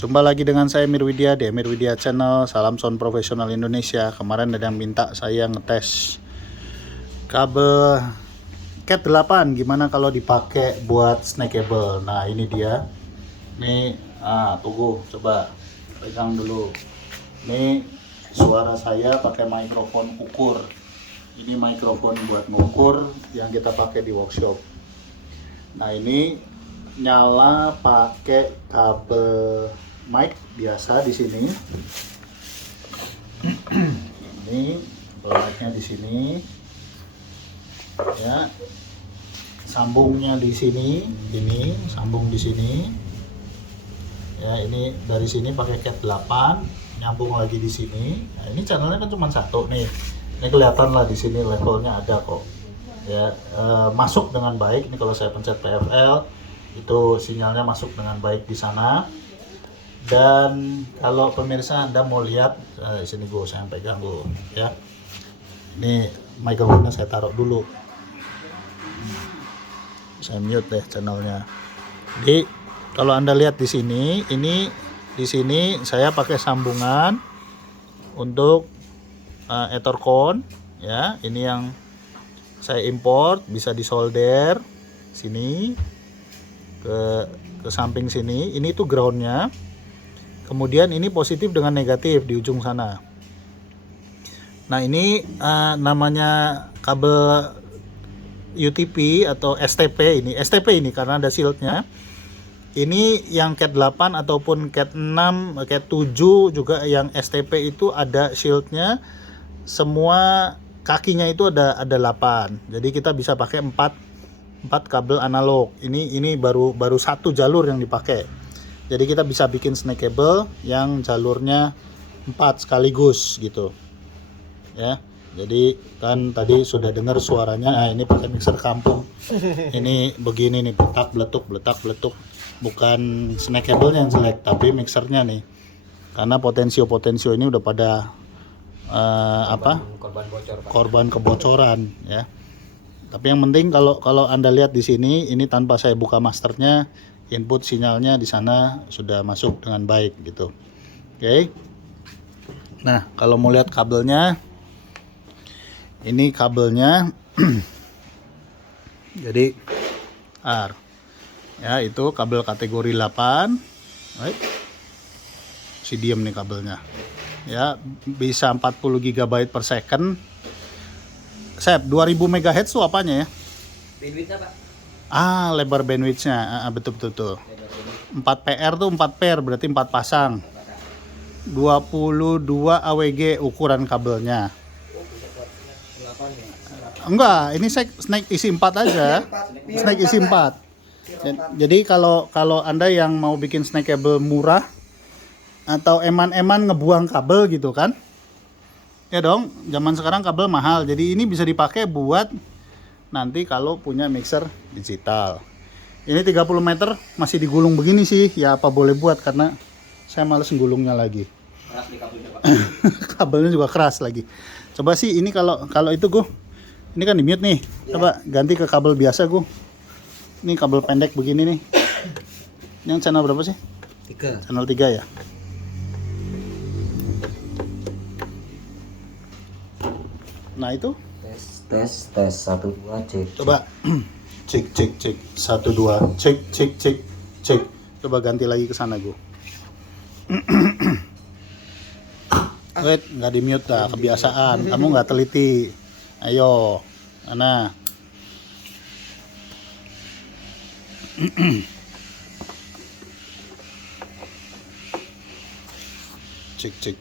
Jumpa lagi dengan saya Emir Widya di Emir Widya Channel. Salam sound profesional Indonesia. Kemarin ada yang minta saya ngetes kabel Cat 8 gimana kalau dipakai buat snackable. Nah, ini dia. Nih, tunggu, coba pegang dulu. Nih suara saya pakai mikrofon ukur. Ini mikrofon buat ngukur yang kita pakai di workshop. Nah, ini nyala pakai kabel mic biasa di sini. Ini mic-nya di sini. Ya. Sambungnya di sini, ini sambung di sini. Ya, ini dari sini pakai Cat 8, nyambung lagi di sini. Nah, ini channelnya kan cuma satu nih. Ini kelihatan lah di sini levelnya ada kok. Ya, masuk dengan baik. Ini kalau saya pencet PFL, itu sinyalnya masuk dengan baik di sana. Dan kalau pemirsa Anda mau lihat, di sini saya pegang ya. Ini mikrofonnya saya taruh dulu. Saya mute deh channelnya. Jadi kalau Anda lihat di sini, ini di sini saya pakai sambungan untuk Ethercon ya. Ini yang saya import, bisa disolder sini ke samping sini. Ini tuh groundnya. Kemudian ini positif dengan negatif di ujung sana. Nah, ini namanya kabel UTP atau STP ini. STP ini karena ada shieldnya. Ini yang Cat 8 ataupun Cat 6, Cat 7 juga yang STP itu ada shieldnya. Semua kakinya itu ada 8. Jadi kita bisa pakai 4 kabel analog. Ini baru satu jalur yang dipakai. Jadi kita bisa bikin snackable yang jalurnya 4 sekaligus gitu. Ya. Jadi kan tadi sudah dengar suaranya. Nah, ini pakai mixer kampung. Ini begini nih, bletak bletuk. Bukan snackable yang jelek, tapi mixernya nih. Karena potensio ini udah pada korban kebocoran ya. Tapi yang penting kalau Anda lihat di sini, ini tanpa saya buka masternya, input sinyalnya di sana sudah masuk dengan baik gitu. Oke. Nah, kalau mau lihat kabelnya, ini kabelnya jadi ya, itu kabel kategori 8. Right. Si diem nih kabelnya. Ya, bisa 40 GB per second. Sep, 2000 MHz itu apanya ya? Bandwidth-nya, Pak. Lebar bandwidth-nya. Betul. 4 PR tuh 4 pair, berarti 4 pasang. 22 AWG ukuran kabelnya. Enggak, ini snack isi 4 aja. Snack isi 4. Jadi kalau Anda yang mau bikin snackable murah atau eman-eman ngebuang kabel gitu kan? Ya dong, zaman sekarang kabel mahal. Jadi ini bisa dipakai buat nanti kalau punya mixer digital. Ini 30 meter masih digulung begini sih. Ya apa boleh buat karena saya males nggulungnya lagi. Keras nih kabelnya, Pak. Kabelnya juga keras lagi. Coba sih ini kalau itu ini kan di mute nih. Coba ganti ke kabel biasa Ini kabel pendek begini nih. Yang channel berapa sih? 3. Channel 3 ya. Nah itu Tes 1 2 cek. coba cek 1 2 cek. Coba ganti lagi ke sana Wait, nggak di mute dah, kebiasaan. Kamu nggak teliti. Ayo, mana? Cek.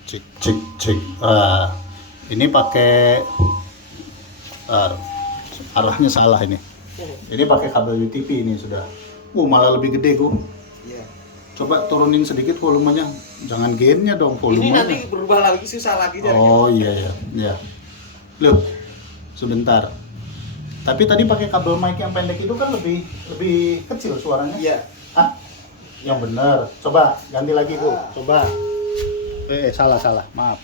Ini pakai arahnya salah ini. Ini pakai kabel UTP ini sudah. Malah lebih gede Iya. Coba turunin sedikit volumenya. Jangan gainnya dong, volumenya. Ini nanti berubah lagi, susah lagi caranya. Oh iya. Loh, sebentar. Tapi tadi pakai kabel mic yang pendek itu kan lebih kecil suaranya. Iya. Yang benar. Coba ganti lagi Coba. Salah. Maaf.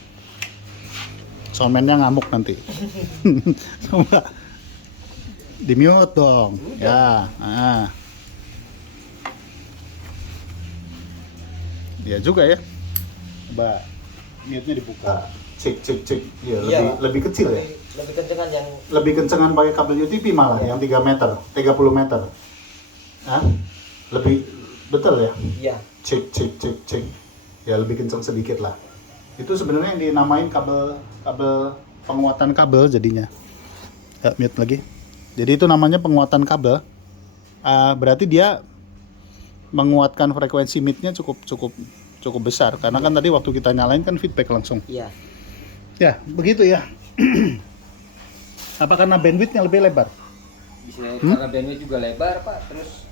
Soundman-nya ngamuk nanti. Coba. Di mute dong. Ya. Iya juga ya. Coba mute-nya dibuka. Cek. Iya, lebih kecil ya. Lebih kencengan yang Lebih kencengan pakai kabel UTP malah yang 3 meter, 30 meter. Hah? Lebih betul ya? iya. Cek. Ya lebih kencang sedikit lah. Itu sebenarnya yang dinamain kabel penguatan kabel jadinya. Ya, mute lagi. Jadi itu namanya penguatan kabel. Berarti dia menguatkan frekuensi mid-nya cukup besar karena kan tadi waktu kita nyalain kan feedback langsung. Iya. Ya, begitu ya. Apa karena bandwidth-nya lebih lebar? Bisa karena bandwidth juga lebar Pak, terus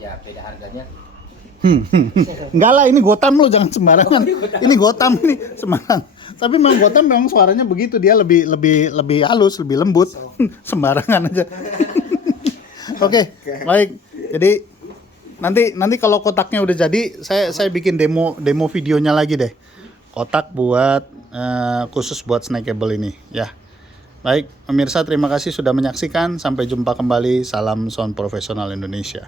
ya beda harganya. Enggak lah, ini Gotham lo, jangan sembarangan. Ini Gotham ini Semarang. Tapi memang Gotham memang suaranya begitu, dia lebih halus, lebih lembut. Sembarangan aja. Oke, baik. Jadi nanti kalau kotaknya udah jadi, saya bikin demo videonya lagi deh. Kotak buat khusus buat snackable ini, ya. Baik, pemirsa terima kasih sudah menyaksikan. Sampai jumpa kembali. Salam sound profesional Indonesia.